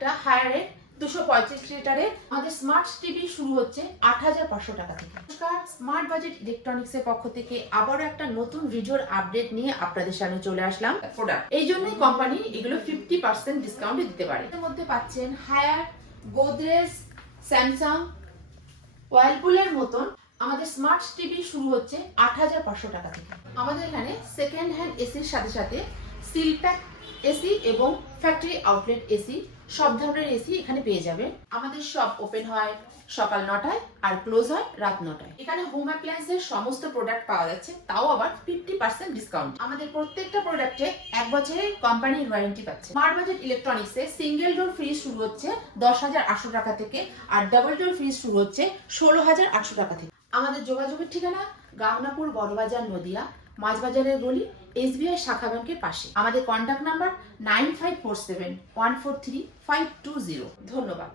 এটা হায়ারে 235 লিটারের আমাদের স্মার্ট টিভি শুরু হচ্ছে 8,500 টাকা থেকে। নমস্কার, স্মার্ট বাজেট ইলেকট্রনিক্সের পক্ষ থেকে আবারও একটা নতুন ভিডিওর আপডেট নিয়ে আপনাদের সামনে চলে আসলাম। প্রোডাক্ট এই জন্যই কোম্পানি এগুলো 50% ডিসকাউন্টে দিতে পারে। এর মধ্যে পাচ্ছেন হায়ার, গোদরেজ, স্যামসাং, ওয়ার্লপুলের মতন আমাদের স্মার্ট টিভি শুরু হচ্ছে 8,500 টাকা থেকে। আমাদের এখানে সেকেন্ড হ্যান্ড এসির সাথে সাথে সিল প্যাক এসি এবং ফ্যাক্টরি আউটলেট এসি সব ধরনের এসি এখানে পেয়ে যাবেন। আমাদের শপ ওপেন হয় সকাল 9টায় আর ক্লোজ হয় রাত 9টায়। এখানে হোম অ্যাপ্লায়েন্সের সমস্ত প্রোডাক্ট পাওয়া যাচ্ছে, তাও আবার 50% ডিসকাউন্ট। আমাদের প্রত্যেকটা প্রোডাক্টে 1 বছরের কোম্পানির ওয়ারেন্টি পাচ্ছে। স্মার্ট বাজেট ইলেকট্রনিক্সে সিঙ্গেল ডোর ফ্রিজ শুরু হচ্ছে 10,800 টাকা থেকে আর ডাবল ডোর ফ্রিজ শুরু হচ্ছে 16,800 টাকা থেকে। আমাদের যোগাযোগের ঠিকানা গাংনাপুর বড়বাজার নদিয়া মাঝবাজারের গলি SBI শাখা ব্যাংকের পাশে। আমাদের কন্ট্যাক্ট নাম্বার 9547143520। ধন্যবাদ।